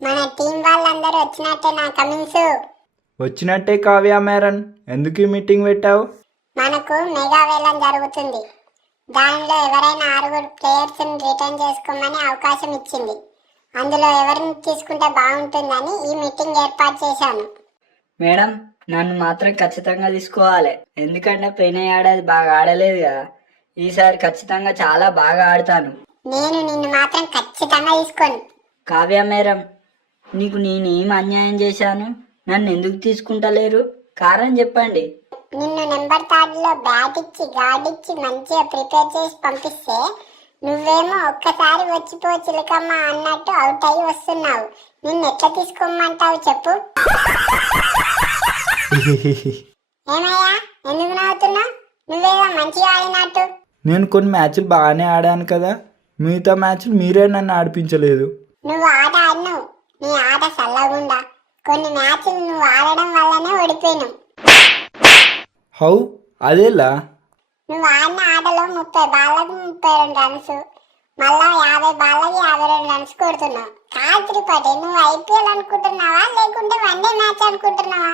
మన టీం వాళ్ళందరూ వచ్చినట్టే నా కమింగ్స్. వచ్చినట్టే కావ్య మేరన్, ఎందుకు ఈ మీటింగ్ పెట్టావు? మనకు మెగా వేలం జరుగుతుంది. దానిలో ఎవరైనా 6 ప్లేయర్స్ రిటర్న్ చేసుకోమని అవకాశం ఇచ్చింది. అందులో ఎవరిని తీసుకుంటే బాగుంటుందని ఈ మీటింగ్ ఏర్పాటు చేశాను. మేడం, నన్ను మాత్రం ఖచ్చితంగా తీసుకోవాలి. ఎందుకంటే పోయిన ఏడాది బాగా ఆడలేదు కదా, ఈసారి ఖచ్చితంగా చాలా బాగా ఆడతాను. నేను నిన్ను మాత్రం ఖచ్చితంగా తీసుకోను. కావ్య మేడం, నీకు నేనేం అన్యాయం చేశాను? నన్ను ఎందుకు తీసుకుంటలేరు? కారణం చెప్పండి. నిన్ను నెంబర్ 3లో బ్యాట్ ఇచ్చి గార్డ్ ఇచ్చి మంచిగా ప్రిపేర్ చేసి పంపిస్తే నువ్వేమో ఒక్కసారి వచ్చిపో చిలకమ్మ అన్నట్టు అవుట్ అయ్యి వస్తున్నావు. నిన్ను ఎట్లా తీసుకోమంటావు చెప్పు? ఏమయ్యా, ఎందుకు నవ్వుతున్నావు? నువ్వేదో మంచిగా ఆడినట్టు. నేను కొన్ని మ్యాచ్లు బాగానే ఆడాను కదా, మిగతా మ్యాచ్లు మీరే నన్ను ఆడిపించలేదు. నువ్వు ఆట ఆడినావు, నీ ఆట చల్లగుండా. కొన్ని మ్యాచ్లు నువ్వు ఆడడం వల్లనే ఓడిపోయినావు. హౌ? అదేలా? నువ్వు ఆడిన ఆటలో 30 బాళ్ళకు 32 రన్స్, మళ్ళా 50 బాళ్ళకి 52 రన్స్ కొడుతున్నావు. కాదు త్రిపాఠి, నువ్వు ఐపీఎల్ అనుకుంటున్నావా లేకుంటే వన్డే మ్యాచ్ అనుకుంటున్నావా?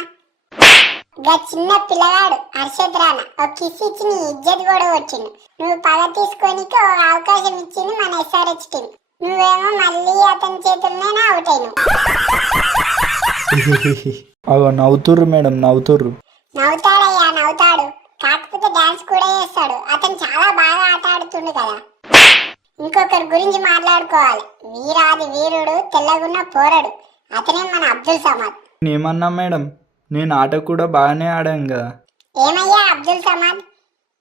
గా చిన్న పిల్లగాడు హర్షద్ రానా ఒక కిస్ ఇచ్చి నీ ఇజ్జత్ కూడా వచ్చిండు. నువ్వు పగ తీసుకోనికి ఒక అవకాశం ఇచ్చింది మన ఎస్ఆర్హెచ్ టీం. నువ్వేమో మళ్ళీ అతని చేతుల్లోనే అవుట్ అయినావు. అగో నవ్వుతుర్రు మేడం, నవ్వుతుర్రు. నవ్వుతాడయ్యా, నవ్వుతాడు. కాకపోతే డాన్స్ కూడా చేస్తాడు. అతను చాలా బాగా ఆట ఆడుతుండు కదా. ఇంకొకరి గురించి మాట్లాడుకోవాలి. వీరాది వీరుడు, తెల్లగున్న పోరడు, అతనే మన అబ్దుల్ సమాద్. నేనేమన్నా మేడం, నేను ఆట కూడా బాగానే ఆడాను కదా. ఏమయ్యా అబ్దుల్ సమాద్,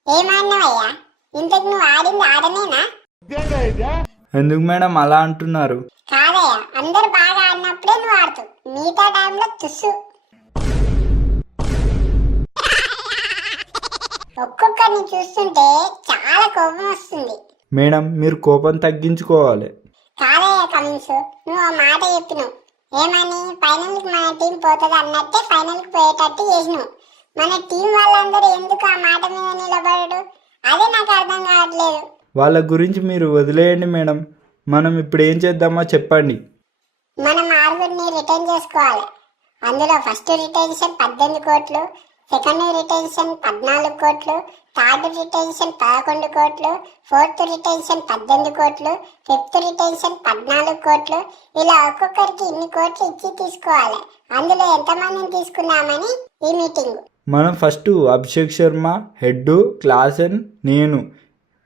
ఏమన్నావయ్యా? ఇంతకు నువ్వు ఆడింది ఆడనేనా? ఎందుకు మేడం అలా అంటున్నారు? కాదయ్యా, అందరు బాగా ఆడినప్పుడే నువ్వు ఆడుతావు, మిగతా టైంలో తుస్సు. ఒక్కొక్కరిని చూస్తుంటే చాలా కోపం వస్తుంది. మేడం, మీరు కోపం తగ్గించుకోవాలి. కాదయ్యా కమింగ్స్, నువ్వు ఆ మాట చెప్పినావు. ఏమని? ఫైనల్కి మన టీం పోతుంది అన్నట్టే ఫైనల్కి పోయేటట్టు చేసినావు. మన టీం వాళ్ళందరూ ఎందుకు ఆ మాట మీద నిలబడడు? అదే నాకు అర్థం కావట్లేదు. వాళ్ళ గురించి మీరు వదిలేయండి మేడం. మనం ఇప్పుడు ఏం చేద్దామో చెప్పండి. మనం 6 రిటర్న్ చేసుకోవాలి. అందులో ఫస్ట్ రిటెన్షన్ 18 కోట్లు, సెకండ్ రిటెన్షన్ 14 కోట్లు, థర్డ్ రిటెన్షన్ 11 కోట్లు, ఫోర్త్ రిటెన్షన్ 18 కోట్లు, ఫిఫ్త్ రిటెన్షన్ 14 కోట్లు. ఇలా ఒక్కొక్కరికి ఇన్ని కోట్లు ఇచ్చి తీసుకోవాలి. అందులో ఎంతమందిని తీసుకున్నామని ఈ మీటింగ్. మనం first Abhishek Sharma, head, Klaasen, నేను,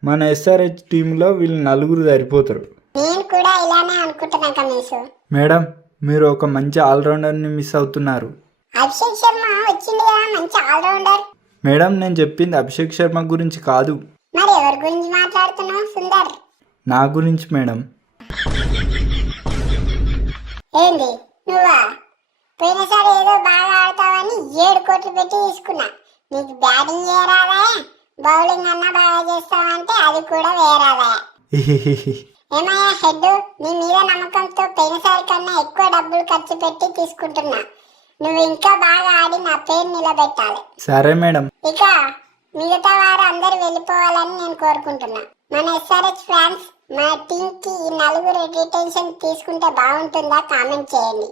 మన ఎస్ఆర్హెచ్ టీంలో వీళ్ళు 4 సరిపోతారు. నేను కూడా ఇలానే అనుకుంటున్నా కమీసు. మేడం, మీరు ఒక మంచి ఆల్రౌండర్ని మిస్ అవుతున్నారు. అభిషేక్ శర్మ వచ్చింది కదా, మంచి ఆల్రౌండర్. మేడం, నేను చెప్పింది అభిషేక్ శర్మ గురించి కాదు. మరి ఎవరి గురించి మాట్లాడుతున్నావు సుందర్? నా గురించి మేడం. ఏంది నువ్వా? పోయినసారి ఏదో బాగా ఆడతావని 7 కోట్లు పెట్టి తీసుకున్నా. నీకు బ్యాటింగ్ చేయరాదా? బౌలింగ్ అన్నా బాగా చేస్తావంటే అది కూడా వేరాదా? ఏమయ్యా హెడ్, నీ మీద నమ్మకంతో పోయినసారి కన్నా ఎక్కువ డబ్బులు ఖర్చు పెట్టి తీసుకుంటున్నా. నువ్వు ఇంకా బాగా ఆడి నా పేరు నిలబెట్టాలి. సరే మేడం. ఇక మిగతా వారు అందరు వెళ్ళిపోవాలని నేను కోరుకుంటున్నా. మన ఎస్ఆర్హెచ్ ఫ్యాన్స్ మన టీం కి ఈ 4 రిటెన్షన్ తీసుకుంటే బాగుంటుందా? కామెంట్ చేయండి.